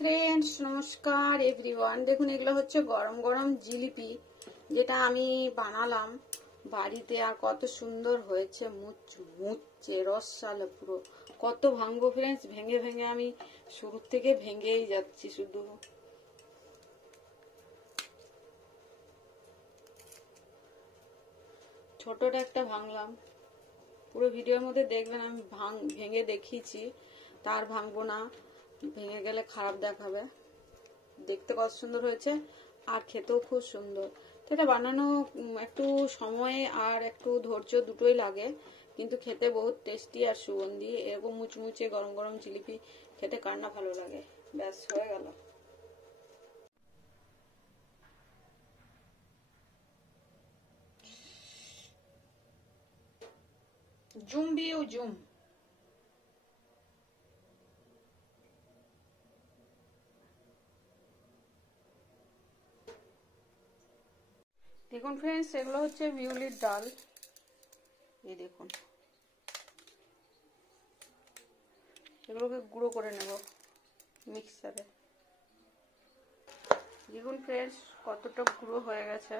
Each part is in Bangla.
ফ্রেন্ডস, নমস্কার এভরিওয়ান। দেখুন, এগুলো হচ্ছে গরম গরম জিলিপি, যেটা আমি বানালাম বাড়িতে। আর কত সুন্দর হয়েছে, মুচমুচে রসালো পুরো। কত ভাঙবো ফ্রেন্ডস, ভেঙে ভেঙে আমি শুরু থেকে ভেঙেই যাচ্ছি শুধু। ছোটটা একটা ভাঙলাম, পুরো ভিডিওর মধ্যে দেখবেন আমি ভেঙে দেখিয়েছি। তার ভাঙবো না, ভেঙে গেলে খারাপ দেখাবে। দেখতে কত সুন্দর হয়েছে আর খেতেও খুব সুন্দর। তো এটা বানানো একটু সময় আর একটু ধৈর্য দুটোই লাগে, কিন্তু খেতে বহুত টেস্টি আর সুগন্ধি। এরকম মুচমুচে গরম গরম জিলিপি খেতে কার না ভালো লাগে। ব্যাস, হয়ে গেল। Zoom view zoom. দেখুন ফ্রেন্ডস, এগুলো হচ্ছে বিউলির ডাল। এই দেখুন, এগুলোকে গুঁড়ো করে নেব মিক্সারে। দেখুন ফ্রেন্ডস, কতটা গুঁড়ো হয়ে গেছে,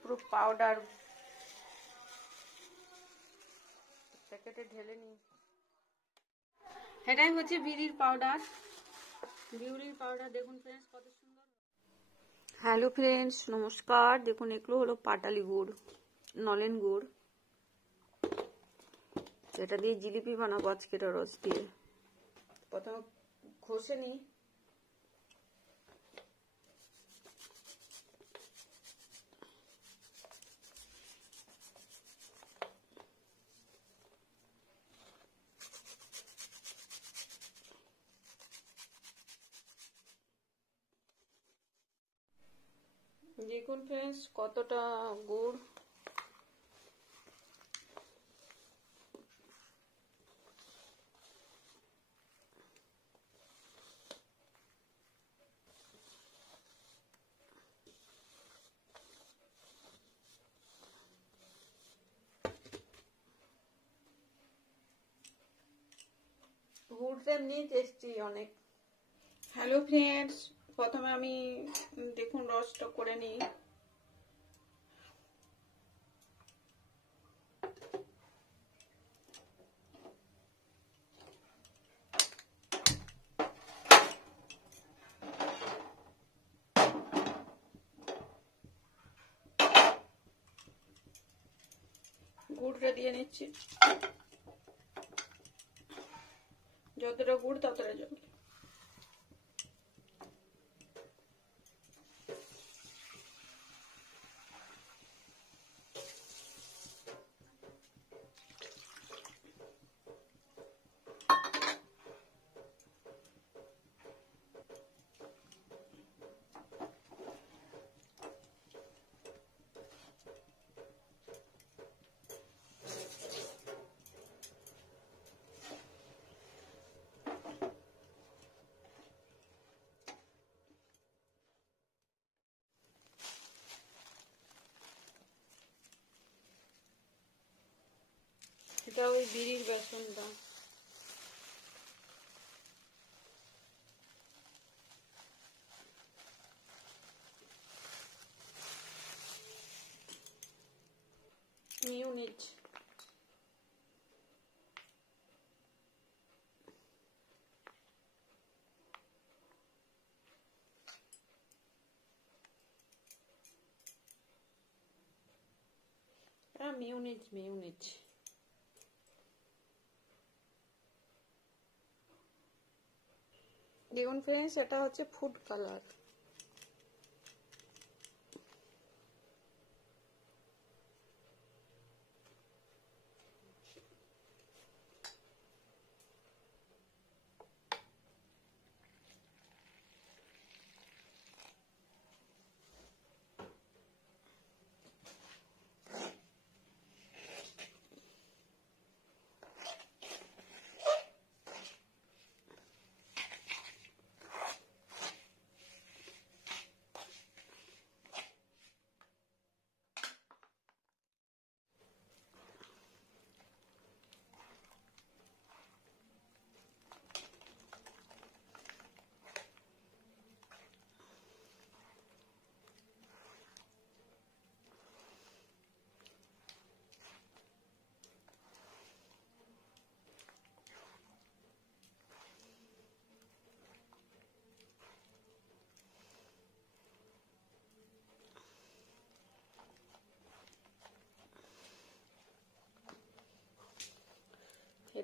পুরো পাউডার। প্যাকেটে ঢেলে নিই। এটাই হচ্ছে বিউলির পাউডার। বিউলির পাউডার দেখুন ফ্রেন্ডস কত সুন্দর। হ্যালো ফ্রেন্ডস, নমস্কার। দেখুন, এগুলো হলো পাটালি গুড়, নলেন গুড়। এটা দিয়ে জিলিপি বানাবো আজকে, রস দিয়ে। প্রথমে ঘষে নিই। দেখুন ফ্রেন্ডস কতটা গুড়। গুড়টা এমনি টেস্টি অনেক। হ্যালো ফ্রেন্ডস, প্রথমে আমি দেখুন রসটা করে নিই। গুড়টা দিয়ে নিচ্ছি, যতটা গুড় ততটা জল। এটা ওই বিড়ির বেসনটা। মিউনিট। মিউনিট মিউনিট। দেখুন ফ্রেন্ডস, এটা হচ্ছে ফুড কালার।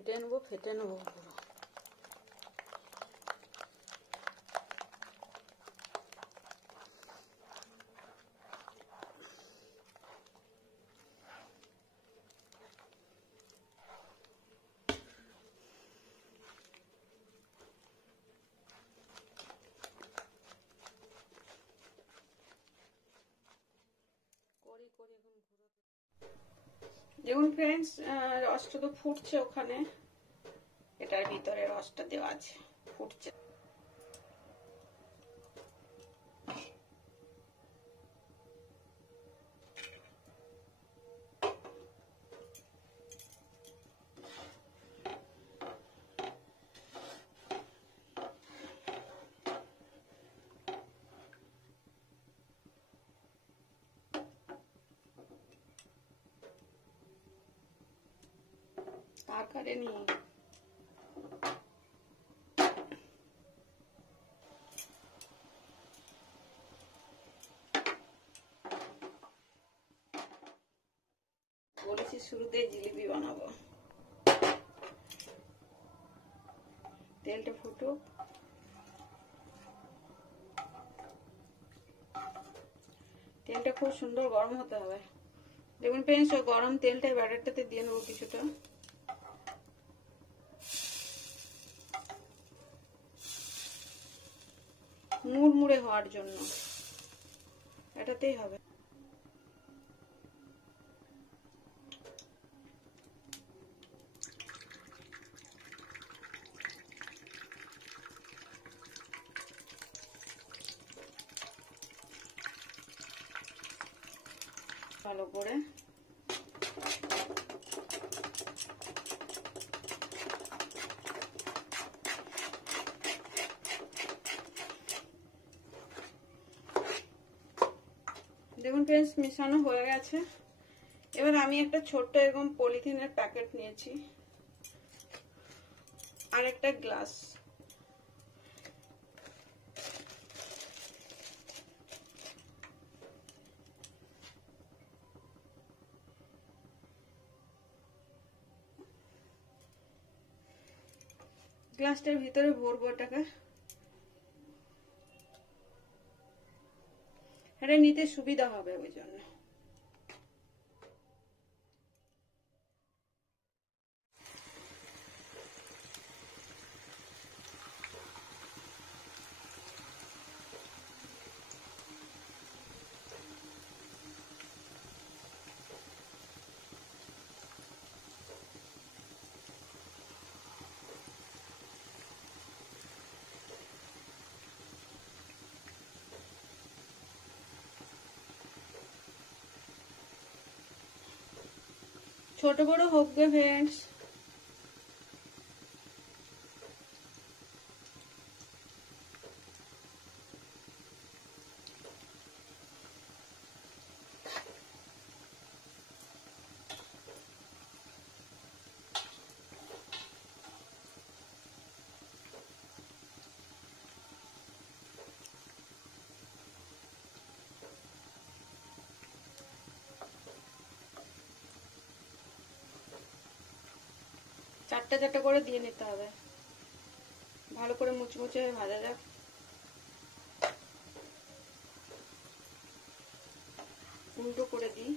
ফেটে নেবো পুরো। দেখুন ফ্রেন্ডস, রসটা তো ফুটছে ওখানে, এটার ভিতরে রসটা দেওয়া আছে, ফুটছে। তরকারি নিয়ে বলেছি শুরুতে জিলিপি বানাবো, তেলটা ফুটুক। তেলটা খুব সুন্দর গরম হতে হবে। দেখুন ফ্রেন্ডস, গরম তেলটা ব্যাটারটাতে দিয়ে নেবো কিছুটা। মুড়মুড়ে হওয়ার জন্য এটাতেই হবে। ভালো করে দেখুন ফ্রেন্ডস, মিশানো হয়ে গেছে। এবার আমি একটা ছোট্ট এরকম পলিথিনের প্যাকেট নিয়েছি, আর একটা গ্লাস। গ্লাসটার ভিতরে ভরবো এটাকে। এটা নিতে সুবিধা হবে ওই জন্য। ছোট বড় হোক গে ফ্রেন্ডস। চারটে চারটে করে দিয়ে নিতে হবে, ভালো করে মুচমুচে ভাজা যাক। উল্টো করে দিই।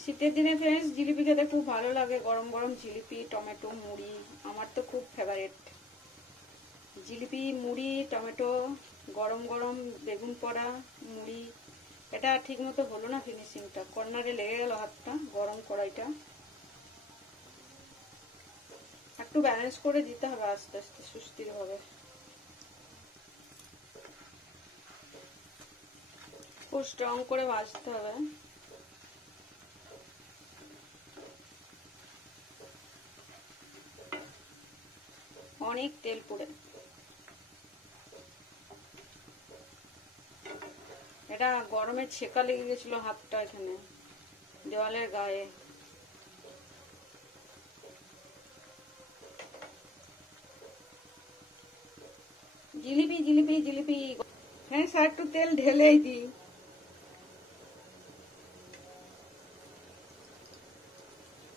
শীতের দিনে ফ্রেন্ডস জিলিপি খেতে খুব ভালো লাগে, গরম গরম জিলিপি, টমেটো, মুড়ি, আমার তো খুব ফেভারিট। জিলিপি, মুড়ি, টমেটো, গরম গরম বেগুন পোড়া, মুড়ি। এটা ঠিক মতো হলো না ফিনিশিংটা, কর্নারে লেগে গেল হাতটা, গরম কড়াইটা। একটু ব্যালেন্স করে দিতে হবে আস্তে আস্তে সুস্থির ভাবে। খুব স্ট্রং করে ভাজতে হবে। অনেক তেল পড়ে, এটা গরমে ছেঁকা লেগে গেছিল হাতটা, এখানে দেওয়ালের গায়ে। জিলিপি জিলিপি জিলিপি। হ্যাঁ স্যার, একটু তেল ঢেলেই দিই।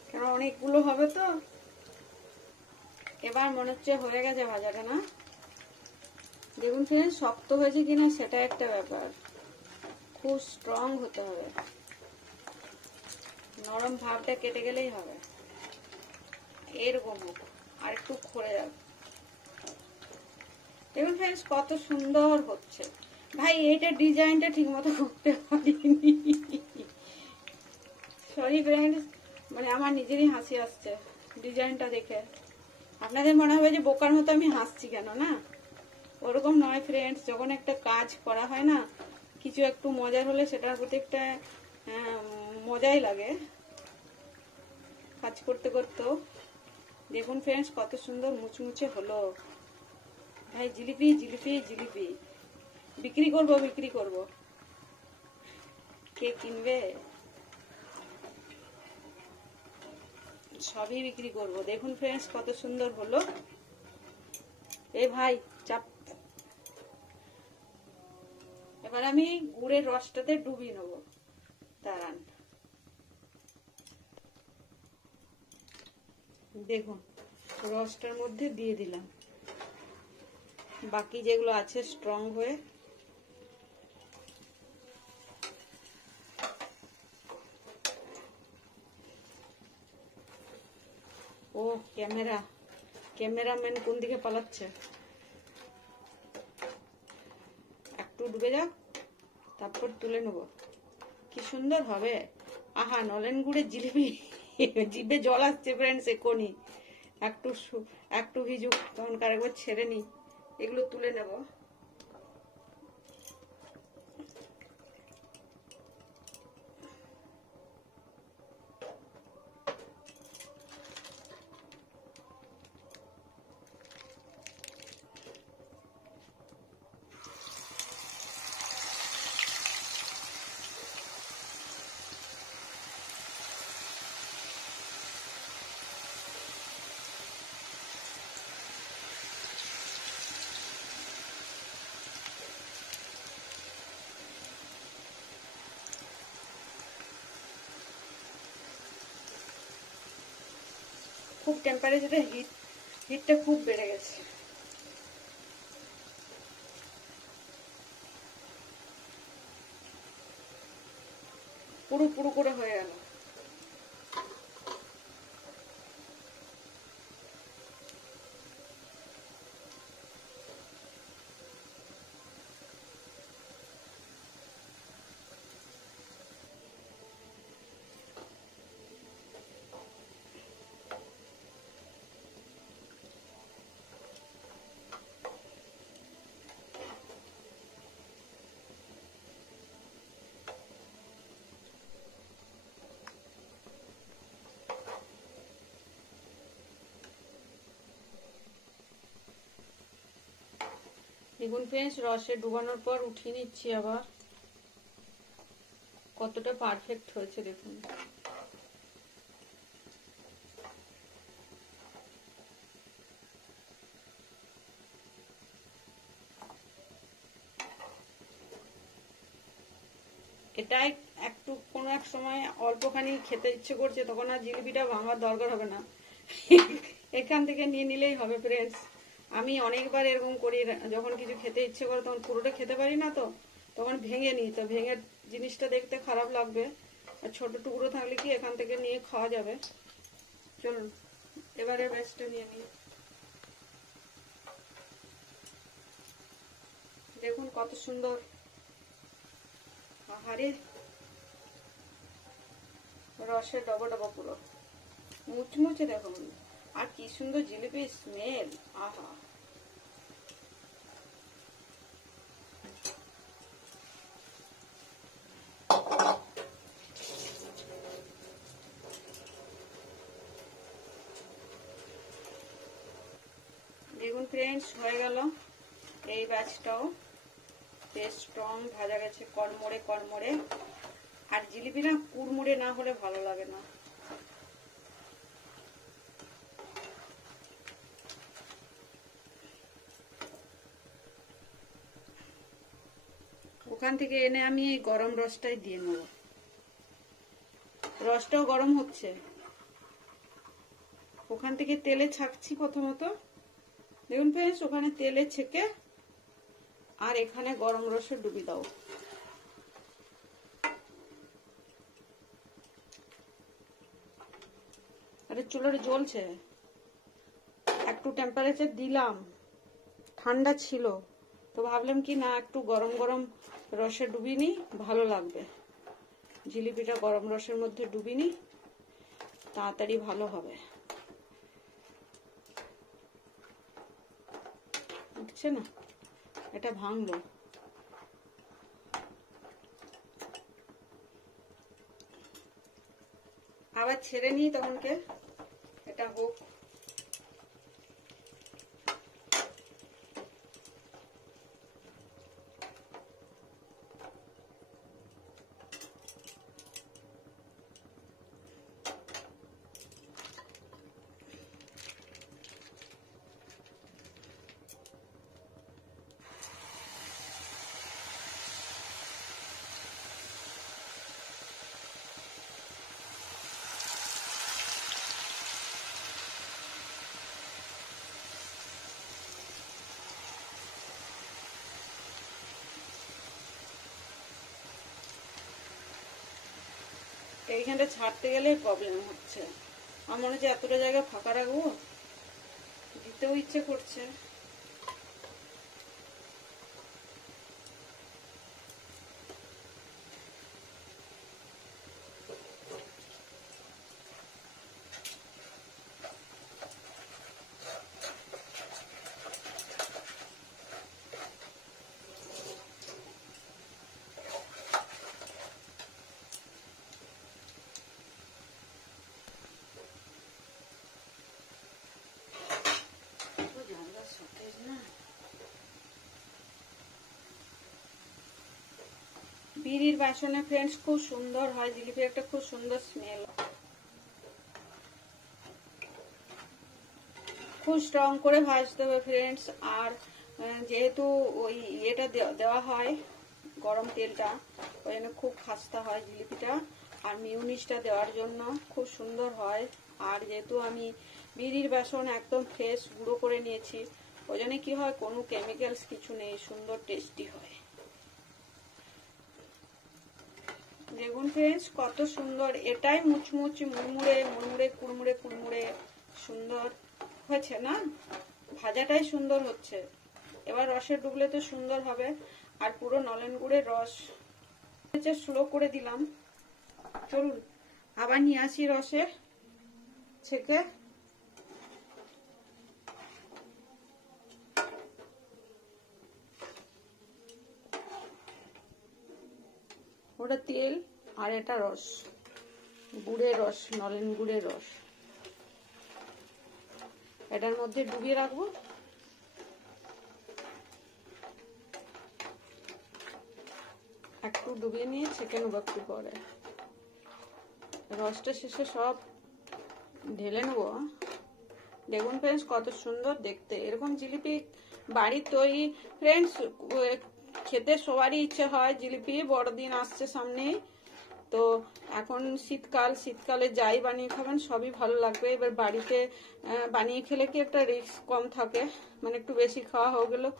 কেন অনেক অনেকগুলো হবে তো। এবার মনে হচ্ছে হয়ে গেছে ভাজাটা, না? দেখুন ফ্রেন্ডস, শক্ত হয়েছে কিনা সেটা একটা ব্যাপার, খুব স্ট্রং হতে হবে, নরম ভাবটা কেটে গেলেই হবে। এরকম হোক, আর একটু খড়ে যাবে। দেখুন ফ্রেন্ডস কত সুন্দর হচ্ছে। ভাই এইটা ডিজাইনটা ঠিক মতো করতে পারিনি, সরি ফ্রেন্ডস, মানে আমার নিজেরই হাসি আসছে ডিজাইনটা দেখে। আপনাদের মনে হবে যে বোকার মতো আমি হাসছি কেন, না ওরকম নয় ফ্রেন্ডস। যখন একটা কাজ করা হয় না, কিছু একটু মজার হলে সেটার প্রতি একটা মজাই লাগে কাজ করতে করতেও। দেখুন ফ্রেন্ডস কত সুন্দর মুচমুচে হলো। ভাই জিলিপি জিলিপি জিলিপি বিক্রি করব, বিক্রি করব, কে কিনবে? সবই বিক্রি করব। দেখুন ফ্রেন্ডস কত সুন্দর হলো। এ ভাই চাপ। এবার আমি গুড়ের রসটাতে ডুবিয়ে নেবো, দাঁড়ান। দেখুন রসটার মধ্যে দিয়ে দিলাম, বাকি যেগুলো আছে স্ট্রং হয়ে। ও ক্যামেরাম্যান কোন দিকে পালাচ্ছে? একটু ডুবে যাক, তারপর তুলে নেব। কি সুন্দর হবে। আহা, নলেন গুড়ের জিলিপি, জিভে জল আসছে ফ্রেন্ডস এক্ষুনি। একটু ভিজুক, তখন আরেকবার ছেড়ে নি, এগুলো তুলে নেব। খুব টেম্পারেচারে হিটটা খুব বেড়ে গেছে। পুরো পুরো করে হয়ে গেল। দেখুন ফ্রেন্ডস রসে ডুবানোর পর উঠিয়ে নিচ্ছি আবার। কতটা পারফেক্ট হয়েছে দেখুন। এটাই একটু কোনো এক সময় অল্পখানি খেতে ইচ্ছে করছে, তখন আর জিলিপিটা ভাঙার দরকার হবে না, এখান থেকে নিয়ে নিলেই হবে ফ্রেন্ডস। আমি অনেকবার এরকম করি, যখন কিছু খেতে ইচ্ছে করে তখন পুরোটা খেতে পারি না, তো তখন ভেঙে নিই। তো ভেঙে জিনিসটা দেখতে খারাপ লাগবে, আর ছোট টুকরো থাকলে কি এখান থেকে নিয়ে খাওয়া যাবে। চলুন এবারে ব্যাচটা নিয়ে নিই। দেখুন কত সুন্দর, আহারে রসের ডবা ডবা পুরো মুচমুচে দেখুন, আর কি সুন্দর জিলিপির স্মেল। আহা, দেখুন ফ্রেন্ডস হয়ে গেল। এই ব্যাচটাও বেশ স্ট্রং ভাজা গেছে, কড়মড়ে কড়মড়ে। আর জিলিপি না কুড়মুড়ে না হলে ভালো লাগে না। ওখান থেকে এনে আমি এই গরম রসটাই দিয়ে নেব। রসটাও গরম হচ্ছে। ওখান থেকে তেলে ছাকছি প্রথমত, দেখুন ফ্রেন্ডস, ওখানে তেলে ছেঁকে আর এখানে গরম রসে ডুবি দাও। আরে চুলাটা জ্বলছে, একটু টেম্পারেচার দিলাম, ঠান্ডা ছিল তো ভাবলাম কি না একটু গরম গরম রসে ডুবি নি, ভালো লাগবে। জিলিপিটা গরম রসের মধ্যে ডুবি নি, তাড়াতাড়ি ভালো হবে। উঠছে না, এটা ভাঙলো। আবার ছেড়ে নিই তখনকে, এটা হোক। এইখানটা ছাড়তে গেলে প্রবলেম হচ্ছে। আমার মনে হচ্ছে এতটা জায়গা ফাঁকা রাখবো, দিতেও ইচ্ছে করছে। বিড়ির বাসনে ফ্রেন্ডস খুব সুন্দর হয় জিলিপি, একটা খুব সুন্দর স্মেল, খুব স্ট্রং করে ভাজতে হবে ফ্রেন্ডস। আর যেহেতু ওই এটা দেওয়া হয় গরম তেলটা, ওই জন্য খুব খাস্তা হয় জিলিপিটা। আর মিউনিসটা দেওয়ার জন্য খুব সুন্দর হয়। আর যেহেতু আমি বিড়ির বেসন একদম ফ্রেশ গুঁড়ো করে নিয়েছি, ওই জন্য কি হয়, কোনো কেমিক্যালস কিছু নেই, সুন্দর টেস্টি হয়। দেখুন ফ্রেন্ডস কত সুন্দর, এটাই মুচমুচি মুড়মুড়ে মুড়মুড়ে কুড়মুড়ে কুড়মুড়ে সুন্দর হয়েছে না, ভাজাটাই সুন্দর হচ্ছে। এবার রসে ডুবলে তো সুন্দর হবে। আর পুরো নলেন গুড়ের রস স্লো করে দিলাম। চলুন আবার নিয়ে আসি রসে ছেঁকে। ওটা তেল আর এটা রস, গুড়ের রস, নলেন গুড়ের রস, এটার মধ্যে ডুবিয়ে রাখবো। একটু ডুবিয়ে নিয়ে ছেঁকে নেবো একটু পরে, রসটা শেষে সব ঢেলে নেবো। দেখুন ফ্রেন্ডস কত সুন্দর দেখতে, এরকম জিলিপি বাড়ির তৈরি ফ্রেন্ডস খেতে সবারই ইচ্ছে হয়। জিলিপি বড়দিন আসছে সামনেই, তো এখন শীতকালে যাই বানিয়ে খাবেন সবই ভালো লাগবে। এবার বাড়িতে বানিয়ে খেলে কি একটা রিস্ক কম থাকে, মানে একটু বেশি খাওয়া হয়ে গেলেও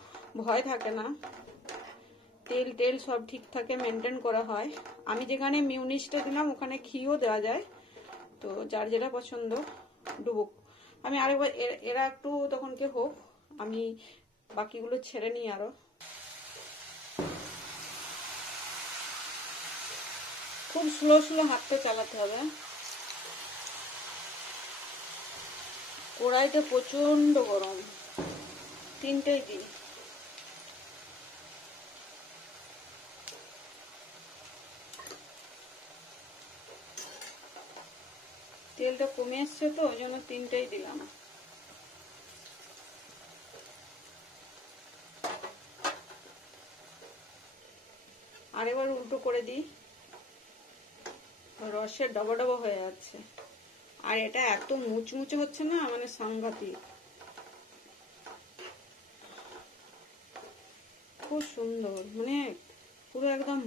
ভয় থাকে না, তেল সব ঠিক থাকে মেনটেন করা হয়। আমি যেখানে মিউনিসটা দিলাম ওখানে ঘিও দেওয়া যায়, তো যার যেটা পছন্দ ডুবুক। আমি আরেকবার এরা একটু তখনকে হোক, আমি বাকিগুলো ছেড়ে নিই। আরো খুব স্লো হাতটা চালাতে হবে। কড়াইটা প্রচন্ড গরম, তিনটেই দিই। তেলটা কমে এসছে তো ওই জন্য তিনটেই দিলাম। আর এবার উল্টো করে দিই, রসে ডবো ডবো হয়ে যাচ্ছে। আর এটা এত মুচমুচে হচ্ছে না, মানে সাংঘাতিক, খুব সুন্দর, মানে পুরো একদম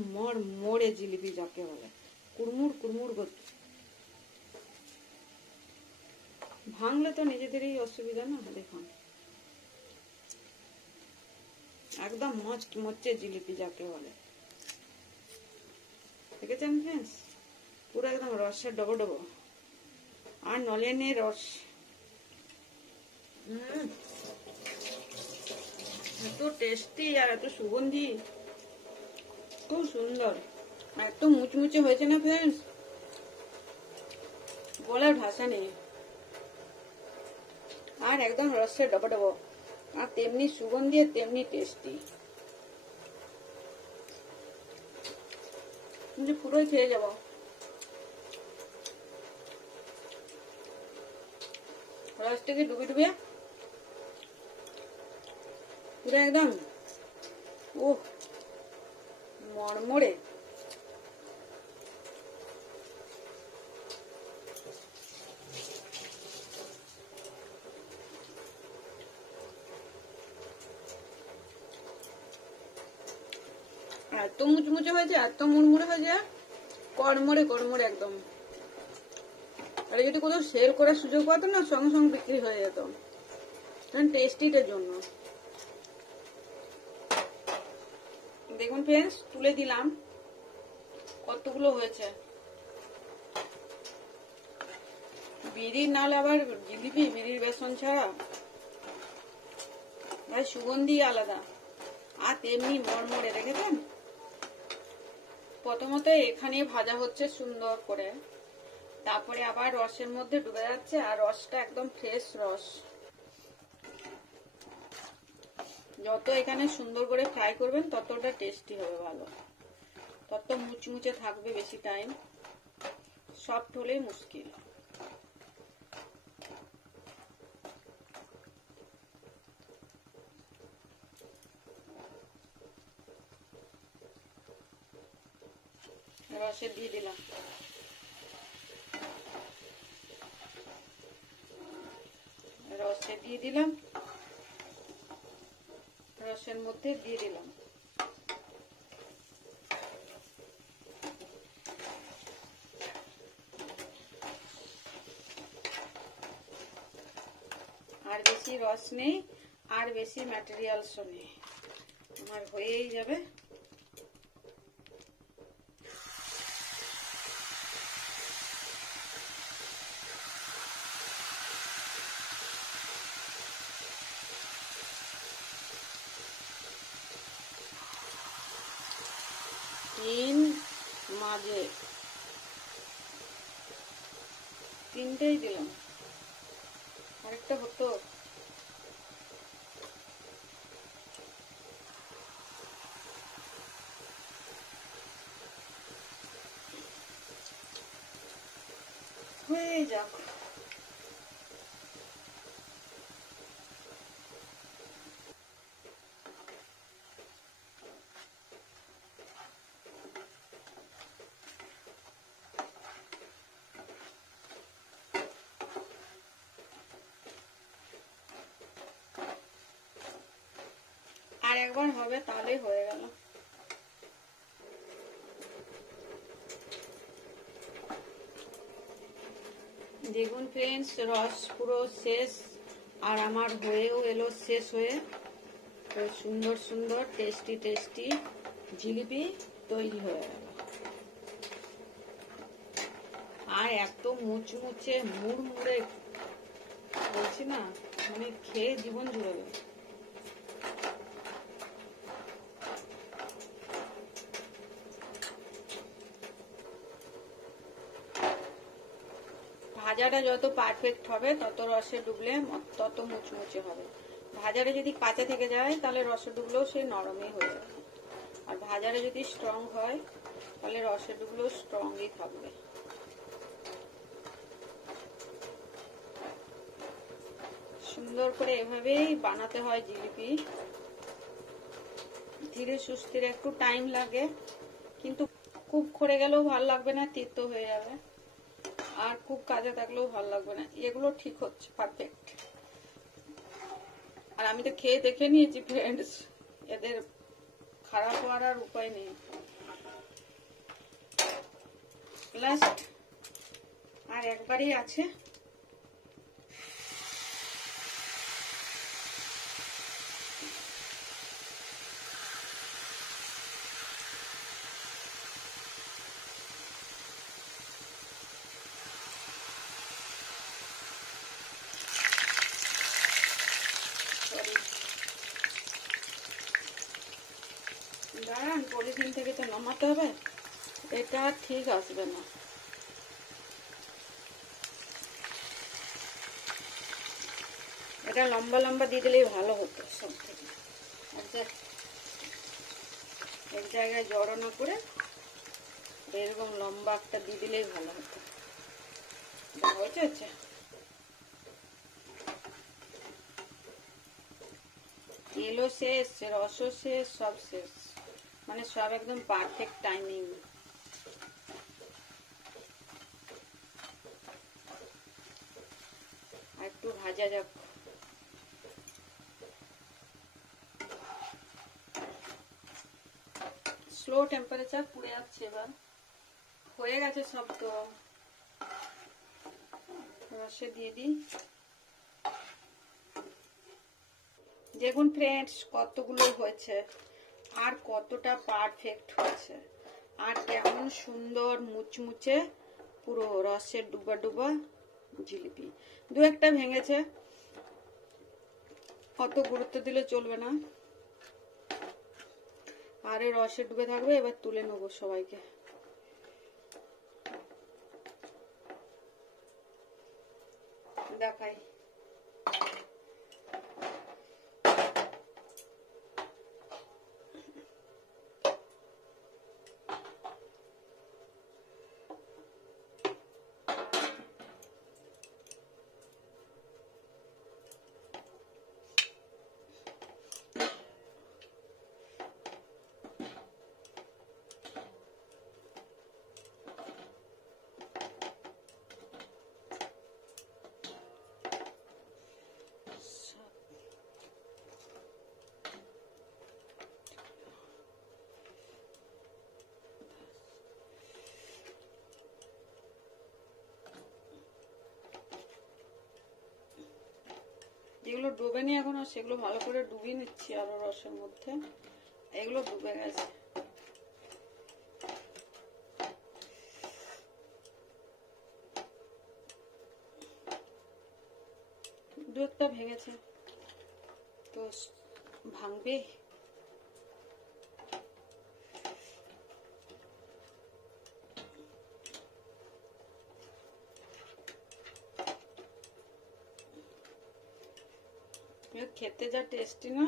মরে জিলিপি যাকে বলে, কুড়মুড় কুড়মুড় করছে। ভাঙলে তো নিজেদেরই অসুবিধা না। দেখুন একদম মচমচে জিলিপি যাকে বলে, দেখেছেন ফ্রেন্ডস? পুরো একদম রসের ডবো ডবো, আর নলেনের রস। এত টেস্টি আর এত সুগন্ধি, খুব সুন্দর, এত মুচমুচে হয়েছে না ফ্রেন্ডস, বলার ভাষা নেই। আর একদম রসের ডবো ডবো, আর তেমনি সুগন্ধি আর তেমনি টেস্টি। কিন্তু পুরোই খেয়ে যাবো। রসটাকে ডুবে ডুবে পুরো একদম ওহ মরমরে। এত মুচমুচে হয়েছে, এত মুড়মুড়ে হয়েছে, কড়মড়ে কড়মড়ে একদম। আর যদি কোথাও সেল করার সুযোগ পাতো না, সঙ্গে সঙ্গে বিক্রি হয়ে যেত, টেস্টিটার জন্য। দেখুন ফ্রেন্ডস, তুলে দিলাম, কতগুলো হয়েছে। বিড়ির নাহলে আবার জিলিপি, বিড়ির বেসন ছাড়া ভাই সুগন্ধি আলাদা, আর তেমনি মরমরে। দেখেছেন? প্রথমত এখানে ভাজা হচ্ছে সুন্দর করে, তারপরে আবার রসের মধ্যে ডুবে যাচ্ছে, আর রসটা একদম ফ্রেশ রস। যত এখানে সুন্দর করে ফ্রাই করবেন ততটা টেস্টি হবে, ভালো, তত মুচমুচে থাকবে বেশি টাইম। সফট হলেই মুশকিল। রসে দিয়ে দিলাম, রসে দিয়ে দিলাম, রসের মধ্যে দিয়ে দিলাম। আর বেশি রস নেই, আর বেশি ম্যাটেরিয়ালসও নেই, আমার হয়েই যাবে। তিন মাঝে তিনটেই দিলাম, আরেকটা হতো। হয়ে যাক। আর একবার হবে, তাহলেই হয়ে গেল। দেখুন ফ্রেন্ডস, রস পুরো শেষ, আর আমার হয়েও এলো শেষ হয়ে। তো সুন্দর সুন্দর টেস্টি টেস্টি জিলিপি তৈরি হয়ে গেল। আর এত মুচমুচে মুড়মুড়ে বলছি না, মানে খেয়ে জীবন জুড়বে। ভাজাটা যত পারফেক্ট হবে তত রসে ডুবলে তত মুচমুচে হবে। ভাজাটা যদি কাঁচা থেকে যায় তাহলে রসে ডুবলেও সে নরমই হয়ে যাবে, আর ভাজাটা যদি স্ট্রং হয় তাহলে রসে ডুবলেও স্ট্রংই থাকবে। সুন্দর করে এভাবেই বানাতে হয় জিলিপি। ধীরে সুস্থে একটু টাইম লাগে, কিন্তু খুব খড়ে গেলেও ভালো লাগবে না, তিতো হয়ে যাবে, আর খুব কাজে থাকলেও ভালো লাগবে না। এগুলো ঠিক হচ্ছে, পারফেক্ট। আর আমি তো খেয়ে দেখে নিয়েছি ফ্রেন্ডস, এদের খারাপ হওয়ার আর উপায় নেই। লাস্ট আর একবারই আছে, দাঁড়ান, পলিথিন থেকে তো নামাতে হবে, এটা ঠিক আসবে না। এটা লম্বা লম্বা দিয়ে দিলেই ভালো হতো সব থেকে। এক জায়গায় জড়ো না করে এরকম লম্বা একটা দিয়ে দিলেই ভালো হতো। হয়েছে, তেলও শেষ, রসও শেষ, সব শেষ, মানে সব একদম পারফেক্ট টাইমিং। আর একটু ভাজা যাক। স্লো টেম্পারেচার, পুড়ে যাচ্ছে। এবার হয়ে গেছে সব, তো রসে দিয়ে দিই। দেখুন ফ্রেন্ডস, কতগুলো হয়েছে আর কতটা পারফেক্ট হয়েছে, আর কেমন সুন্দর মুচমুচে পুরো রসের ডুবা ডুবা জিলিপি। দু একটা ভেঙেছে, অত গুরুত্ব দিলে চলবে না। আর এই রসে ডুবে থাকবে। এবার তুলে নেবো সবাইকে। দেখাই, যেগুলো ডুবেনি এখনো সেগুলো ভালো করে ডুবিয়ে নিচ্ছি আরো রসের মধ্যে। এগুলো ডুবে গেছে। দু একটা ভেঙেছে, তো ভাঙবে। খেতে যা টেস্টি না,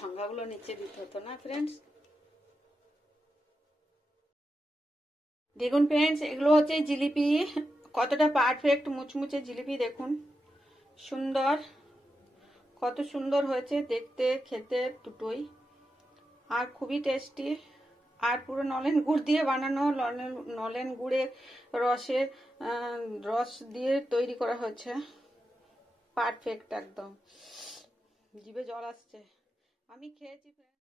ভাঙাগুলো নিচে দিতে হতো না ফ্রেন্ডস। দেখুন ফ্রেন্ডস, এগুলো হচ্ছে জিলিপি। কতটা পারফেক্ট মুচমুচে জিলিপি, দেখুন সুন্দর, কত সুন্দর হয়েছে দেখতে, খেতে দুটোই, আর খুবই টেস্টি। আর পুরো নলেন গুড় দিয়ে বানানো, নলেন গুড়ের রস দিয়ে তৈরি করা হয়েছে। পারফেক্ট একদম, জিভে জল আসছে। আমি খেয়েছি।